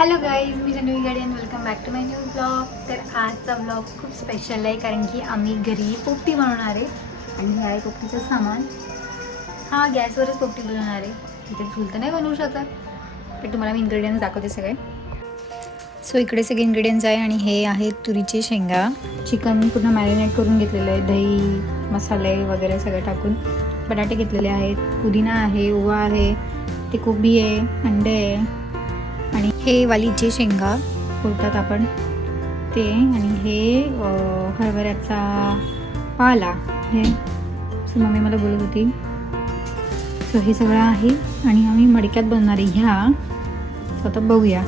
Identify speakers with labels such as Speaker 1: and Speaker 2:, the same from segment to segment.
Speaker 1: Hello guys me Janhavi Gadi and welcome back to my new blog तर आजचा blog खूप special आहे कारण की आम्ही घरी पोपटी बनवणार आहे. आणि हे आहे पोपटीचं सामान. हा गॅसवरच पोपटी बनवणार आहे. इथे चूल तर नाही बनवू शकत. पण तुम्हाला मी इन्ग्रेडियंट्स दाखवते सगळे. सो इकडे सगळे इन्ग्रेडियंट्स आहे आणि हे आहेत तुरीचे शेंगा. चिकन पूर्ण मॅरिनेट करून घेतलेलं आहे. दही मसाले वगैरे सगळं टाकून. बटाटे घेतलेले आहेत. पुदिना आहे ओवा आहे. ते कोबी आहे अंडे आहे. हे वालीचे शेंगा बोलतात आपण ते आणि हे हरभऱ्याचा पाला हे मम्मी मला बोलत होती. सो हे सगळं आहे आणि आम्ही मडक्यात बनणार ह्या. आता बघूया.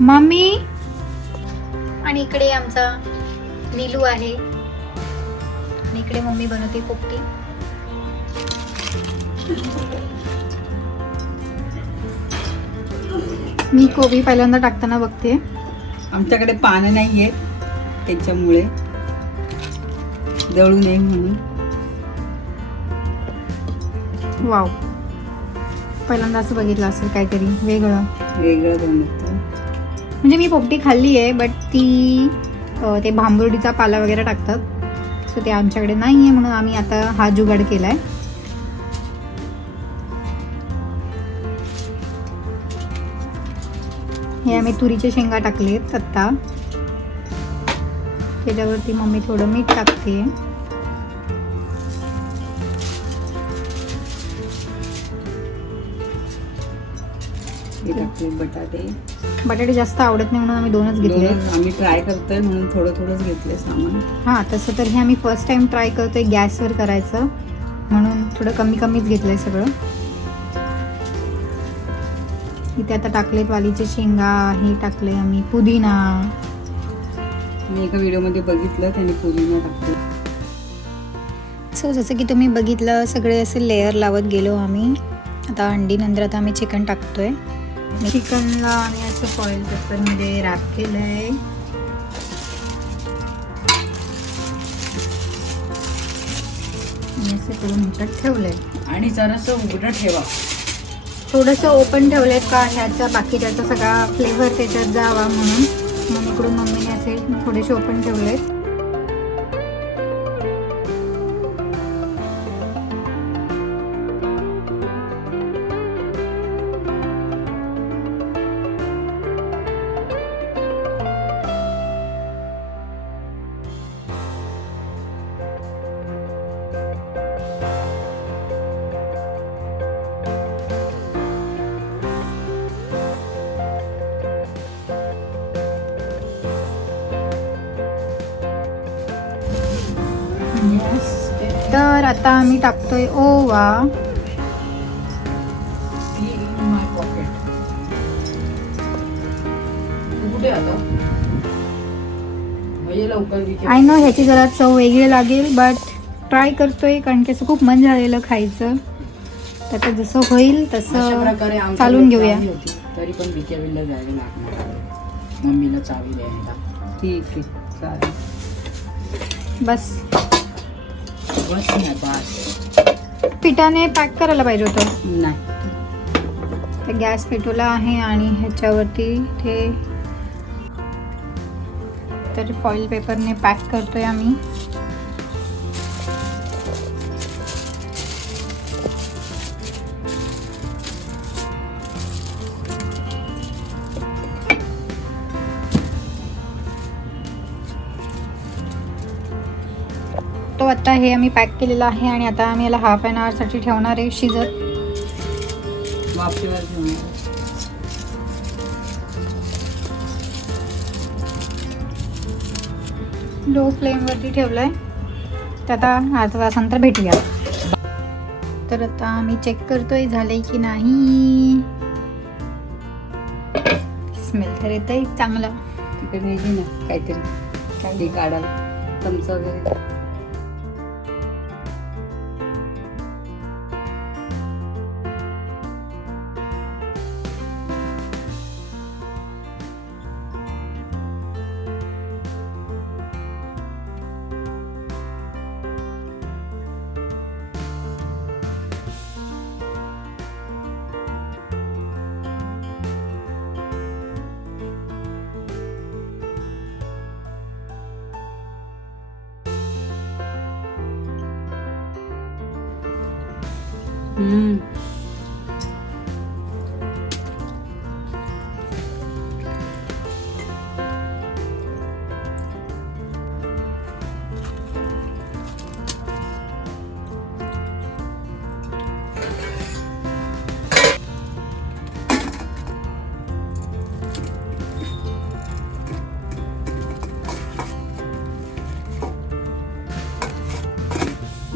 Speaker 1: मम्मी! आणि इकडे आमचा नीलू आहे. आणि इकडे मम्मी बनवते पोपटी मी कोबी पहिल्यांदा टाकताना बघते.
Speaker 2: आमच्याकडे पानं नाही आहेत त्याच्यामुळे. दळू नये म्हणून.
Speaker 1: वाव. पहिल्यांदा असं बघितलं असेल काहीतरी वेगळं.
Speaker 2: वेगळं बनवतो.
Speaker 1: म्हणजे मी पोपटी खाल्ली आहे बट ती ते भांबुर्डीचा पाला वगैरे टाकतात. सो ते आमच्याकडे नाही आहे म्हणून आम्ही आता हा जुगाड केला आहे हे आम्ही तुरीचे शेंगा टाकलेत आत्ता त्याच्यावरती मम्मी थोडं मीठ टाकते.
Speaker 2: टाकले बटाटे.
Speaker 1: बटाटे जास्त आवडत नाही म्हणून आम्ही दोनच घेतले
Speaker 2: आम्ही ट्राय करतोय म्हणून थोडं थोडंच घेतले सामान.
Speaker 1: हां तसं तर हे आम्ही फर्स्ट टाइम ट्राय करतोय गॅसवर करायचं. म्हणून थोडं कमी कमीच घेतलंय सगळं. इथे आता टाकलेत वालीचे शेंगा हे टाकले आम्ही पुदिना.
Speaker 2: मी एका व्हिडिओमध्ये बघितलं त्याने पुदिना टाकले
Speaker 1: सो जसं की तुम्ही बघितलं सगळे असे लेअर लावत गेलो आम्ही. आता अंडी नंतर आता आम्ही चिकन टाकतोय. चिकनला आम्ही असं फॉईल पेपरमध्ये रॅप केलं आहे असं करून ह्याच्यात ठेवलंय.
Speaker 2: आणि जरासं उघडं ठेवा.
Speaker 1: थोडंसं ओपन ठेवलंय का ह्याचा बाकी त्याचा सगळा फ्लेवर त्याच्यात जावा म्हणून. मग इकडून मम्मीने असे थोडेसे ओपन ठेवले तर आता आम्ही टाकतोय ओवा. आय नो ह्याची जरा चव वेगळी लागेल बट ट्राय करतोय कारण की असं खूप मन झालेलं खायचं. तर जसं होईल तसं चालून घेऊया.
Speaker 2: तरी पण बिचारीला जायला लागणार. मम्मीला चावी द्यायला. ठीक आहे चालेल.
Speaker 1: बस.
Speaker 2: बस नाही बस
Speaker 1: पिठाने पॅक करायला पाहिजे होतं?
Speaker 2: नाही.
Speaker 1: तर गॅस पेटवला आहे आणि ह्याच्यावरती ते तर फॉईल पेपरने पॅक करतोय आम्ही. तो आता हे आम्ही पॅक केलेला आहे आणि आता आम्ही याला हाफ अन आवरसाठी ठेवणार आहे शिजत. लो फ्लेमवरती ठेवलंय. तर आता अर्धा तासानंतर भेटूया. तर आता आम्ही चेक करतोय झालंय की नाही. स्मेल तर येतंय चांगलं.
Speaker 2: तिकडे काहीतरी. काही काढायला. चमचा वगैरे. 음.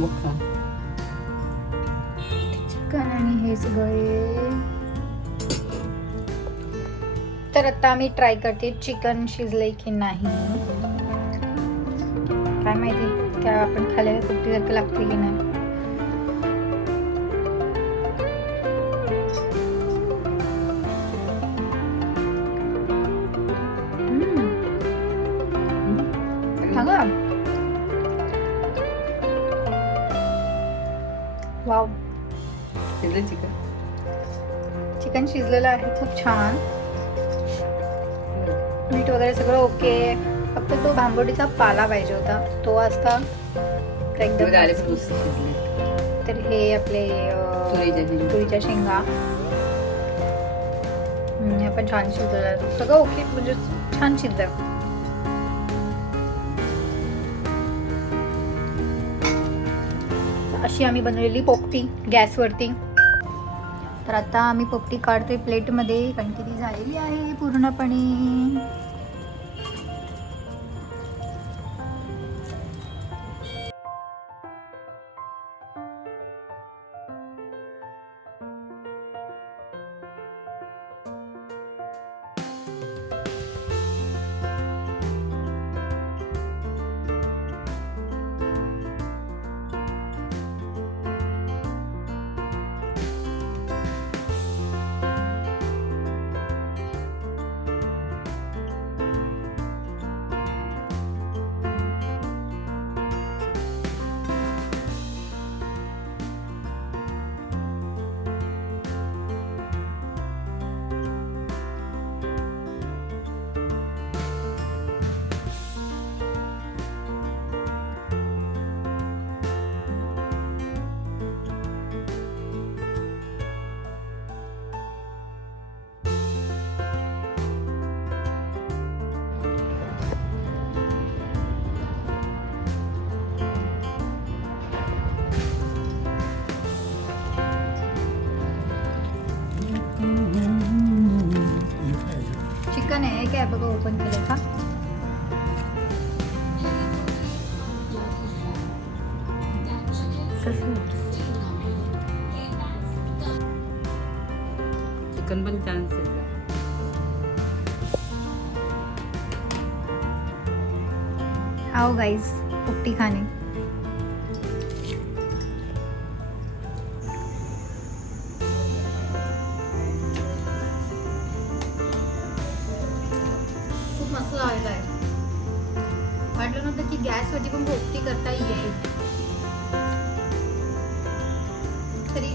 Speaker 1: 먹자. हे सगळे तर आता मी ट्राय करते चिकन शिजलंय की नाही. काय माहिती त्या आपण खाल्लेल्या कुट्टीसारखं लागते की नाही. हम्म.
Speaker 2: शिजलं चिकन.
Speaker 1: चिकन शिजलेलं आहे खूप छान. मीठ वगैरे सगळं ओके. फक्त तो भांबोडीचा पाला पाहिजे होता. तो असता एकदम
Speaker 2: शिजले
Speaker 1: तर हे आपले
Speaker 2: तुरीच्या शेंगा.
Speaker 1: तुरीच्या शेंगा. हम्म, हे पण छान शिजलेलं आहे. सगळं ओके म्हणजे छान शिजलं अशी आम्ही बनवलेली पोपटी गॅसवरती. तर आता आम्ही पोपटी काढतोय प्लेटमध्ये कारण की ती झालेली आहे पूर्णपणे. चिकन
Speaker 2: पण छान शिजलं
Speaker 1: आओ गाईज पुट्टी खाणे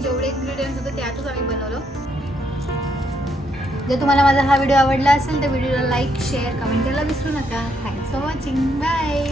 Speaker 1: जेवढे इन्ग्रेडियंट्स होते त्यातच आम्ही बनवलं. जर तुम्हाला माझा हा व्हिडिओ आवडला असेल तर व्हिडिओला लाईक शेअर कमेंट करायला विसरू नका. Thanks for watching bye